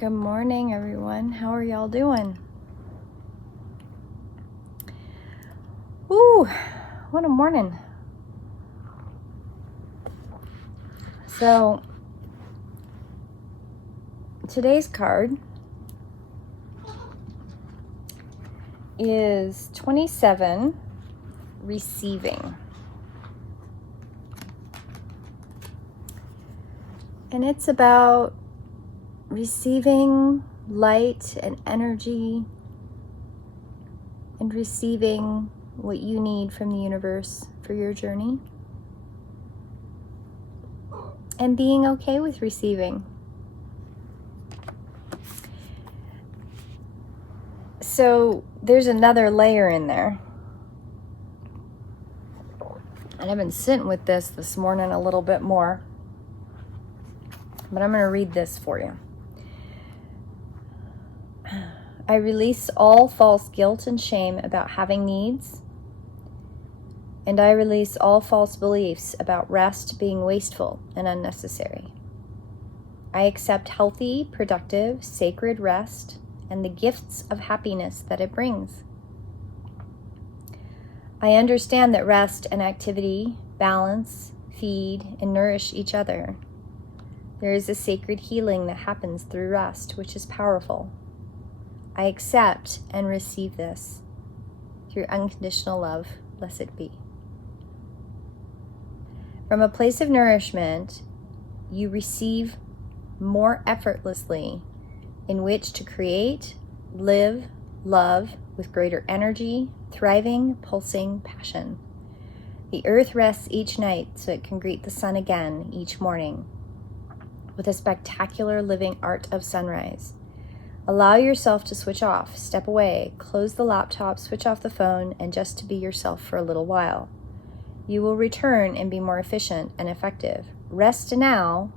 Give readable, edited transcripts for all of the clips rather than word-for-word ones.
Good morning, everyone. How are y'all doing? Ooh, what a morning. So, today's card is 27, Receiving. And it's about receiving light and energy and receiving what you need from the universe for your journey. And being okay with receiving. So there's another layer in there. And I've been sitting with this morning a little bit more. But I'm going to read this for you. I release all false guilt and shame about having needs. And I release all false beliefs about rest being wasteful and unnecessary. I accept healthy, productive, sacred rest and the gifts of happiness that it brings. I understand that rest and activity balance, feed, and nourish each other. There is a sacred healing that happens through rest, which is powerful. I accept and receive this through unconditional love. Blessed be. From a place of nourishment, you receive more effortlessly in which to create, live, love with greater energy, thriving, pulsing passion. The earth rests each night so it can greet the sun again each morning with a spectacular living art of sunrise. Allow yourself to switch off, step away, close the laptop, switch off the phone, and just to be yourself for a little while. You will return and be more efficient and effective. Rest now,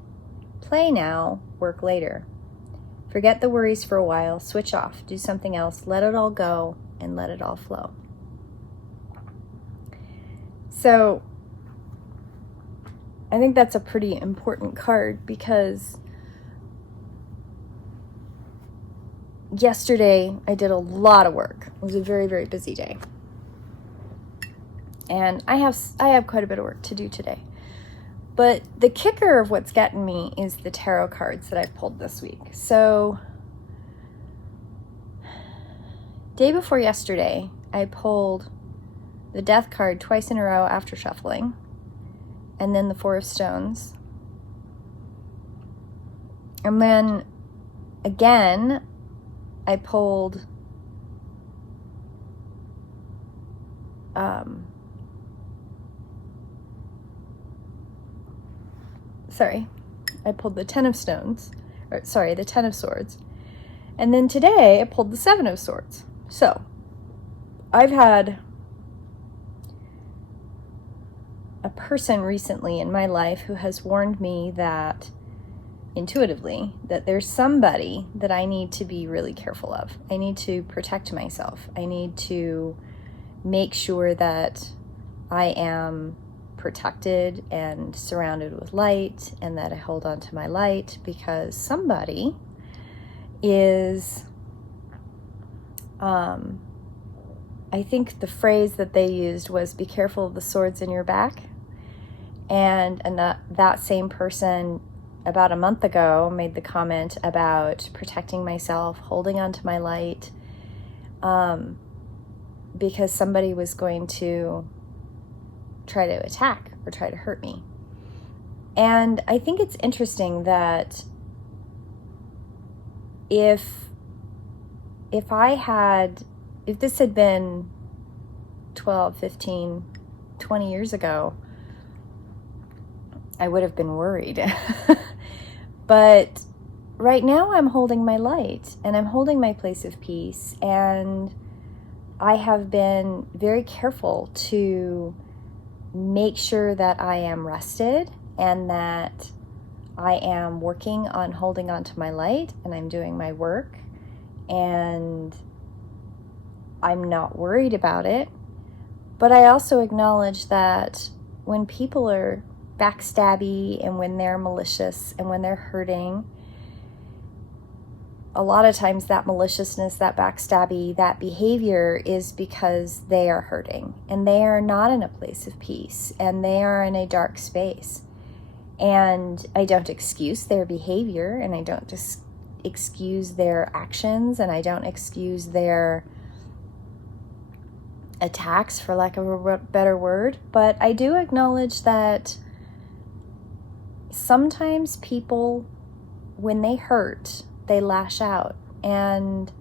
play now, work later. Forget the worries for a while, switch off, do something else, let it all go, and let it all flow. So, I think that's a pretty important card because yesterday I did a lot of work. It was a very, very busy day. And I have quite a bit of work to do today. But the kicker of what's getting me is the tarot cards that I pulled this week. So, day before yesterday, I pulled the Death card twice in a row after shuffling. And then the Four of Stones. And then, again, I pulled the Ten of Stones, the Ten of Swords. And then today I pulled the Seven of Swords. So, I've had a person recently in my life who has warned me that, intuitively, that there's somebody that I need to be really careful of. I need to protect myself. I need to make sure that I am protected and surrounded with light and that I hold on to my light because somebody is, I think the phrase that they used was, be careful of the swords in your back. And that same person about a month ago made the comment about protecting myself, holding on to my light, because somebody was going to try to attack or try to hurt me. And I think it's interesting that if this had been 12, 15, 20 years ago, I would have been worried. But right now I'm holding my light and I'm holding my place of peace, and I have been very careful to make sure that I am rested and that I am working on holding on to my light and I'm doing my work and I'm not worried about it. But I also acknowledge that when people are backstabby and when they're malicious and when they're hurting, a lot of times that maliciousness, that backstabby, that behavior is because they are hurting and they are not in a place of peace and they are in a dark space. And I don't excuse their behavior, and I don't just excuse their actions, and I don't excuse their attacks, for lack of a better word, but I do acknowledge that sometimes people, when they hurt, they lash out, and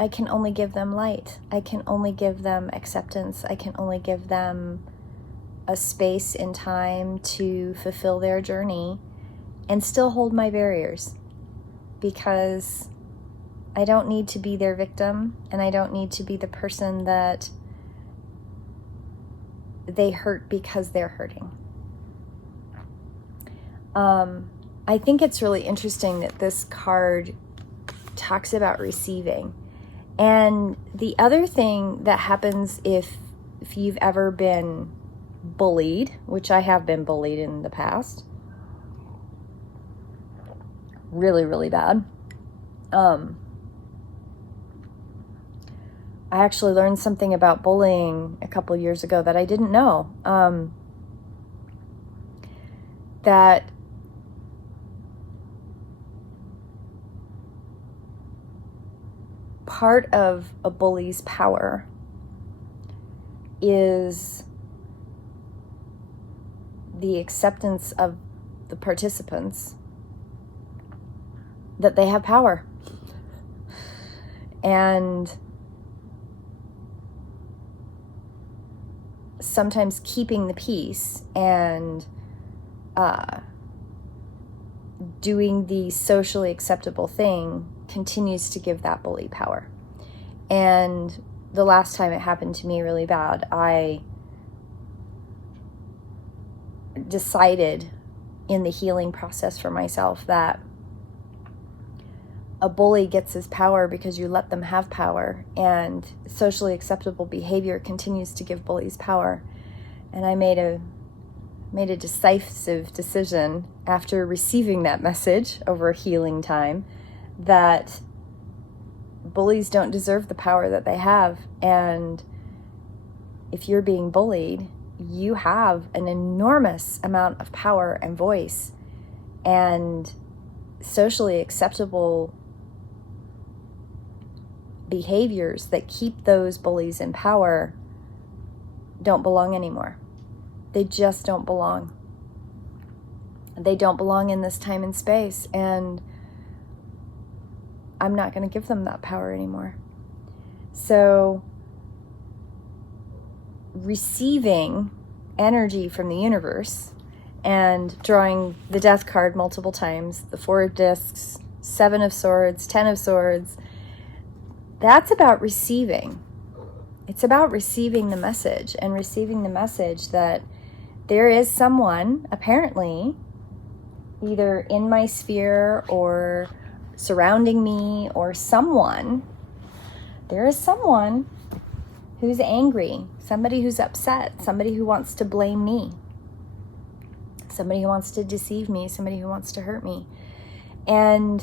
I can only give them light. I can only give them acceptance. I can only give them a space in time to fulfill their journey and still hold my barriers, because I don't need to be their victim, and I don't need to be the person that they hurt because they're hurting. I think it's really interesting that this card talks about receiving. And the other thing that happens if you've ever been bullied, which I have been bullied in the past, really, really bad. I actually learned something about bullying a couple years ago that I didn't know. That part of a bully's power is the acceptance of the participants that they have power, and sometimes keeping the peace and doing the socially acceptable thing continues to give that bully power. And the last time it happened to me really bad, I decided in the healing process for myself that a bully gets his power because you let them have power, and socially acceptable behavior continues to give bullies power. And I made a decisive decision after receiving that message over a healing time that bullies don't deserve the power that they have. And if you're being bullied, you have an enormous amount of power and voice, and socially acceptable behaviors that keep those bullies in power don't belong anymore. They just don't belong. They don't belong in this time and space, and I'm not going to give them that power anymore. So receiving energy from the universe and drawing the death card multiple times, the 4 of discs, 7 of swords, 10 of swords, that's about receiving. It's about receiving the message, and receiving the message that there is someone, apparently, either in my sphere or surrounding me, or someone, there is someone who's angry, somebody who's upset, somebody who wants to blame me, somebody who wants to deceive me, somebody who wants to hurt me. And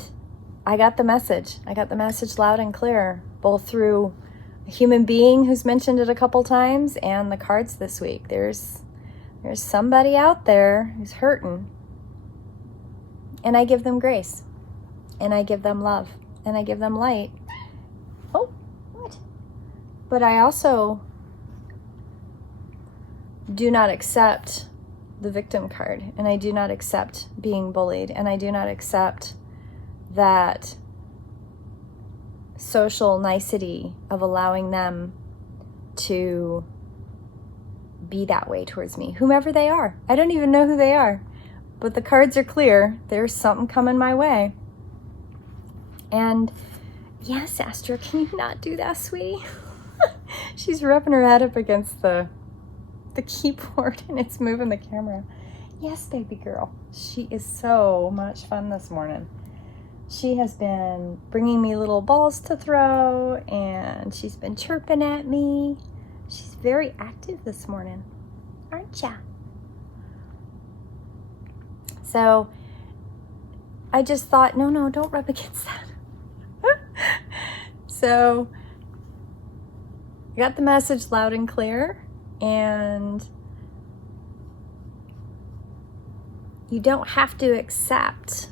I got the message. I got the message loud and clear, both through a human being who's mentioned it a couple times and the cards this week. There's somebody out there who's hurting, and I give them grace, and I give them love, and I give them light. Oh, what? But I also do not accept the victim card, and I do not accept being bullied, and I do not accept that social nicety of allowing them to be that way towards me, whomever they are. I don't even know who they are, but the cards are clear. There's something coming my way. And yes, Astra, can you not do that, sweetie? She's rubbing her head up against the keyboard, and it's moving the camera. Yes, baby girl. She is so much fun this morning. She has been bringing me little balls to throw, and she's been chirping at me. She's very active this morning, aren't ya? So I just thought, no, don't rub against that. So I got the message loud and clear, and you don't have to accept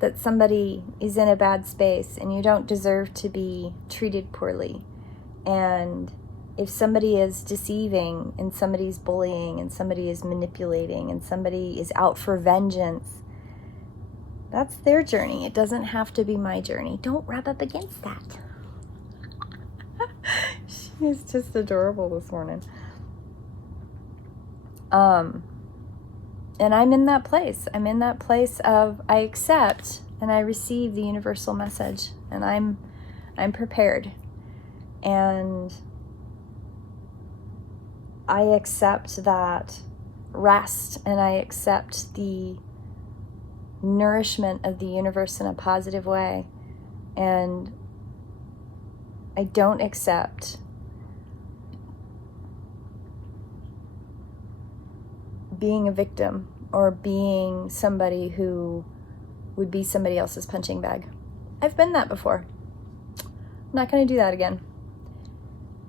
that somebody is in a bad space, and you don't deserve to be treated poorly. And if somebody is deceiving, and somebody's bullying, and somebody is manipulating, and somebody is out for vengeance, that's their journey. It doesn't have to be my journey. Don't rub up against that. She is just adorable this morning. And I'm in that place. I'm in that place of I accept and I receive the universal message, and I'm prepared. And I accept that rest, and I accept the nourishment of the universe in a positive way. And I don't accept being a victim or being somebody who would be somebody else's punching bag. I've been that before. I'm not going to do that again.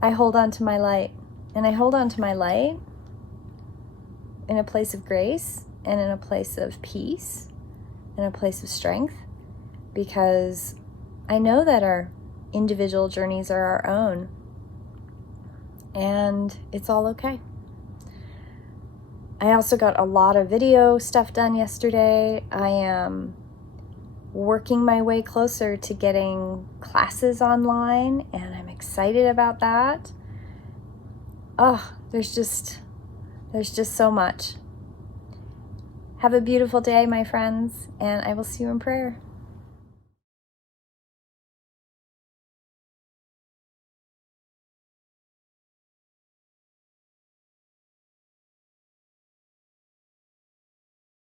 I hold on to my light, and I hold on to my light in a place of grace and in a place of peace, in a place of strength, because I know that our individual journeys are our own, and it's all okay. I also got a lot of video stuff done yesterday. I am working my way closer to getting classes online, and I'm excited about that. Oh, there's just so much. Have a beautiful day, my friends, and I will see you in prayer.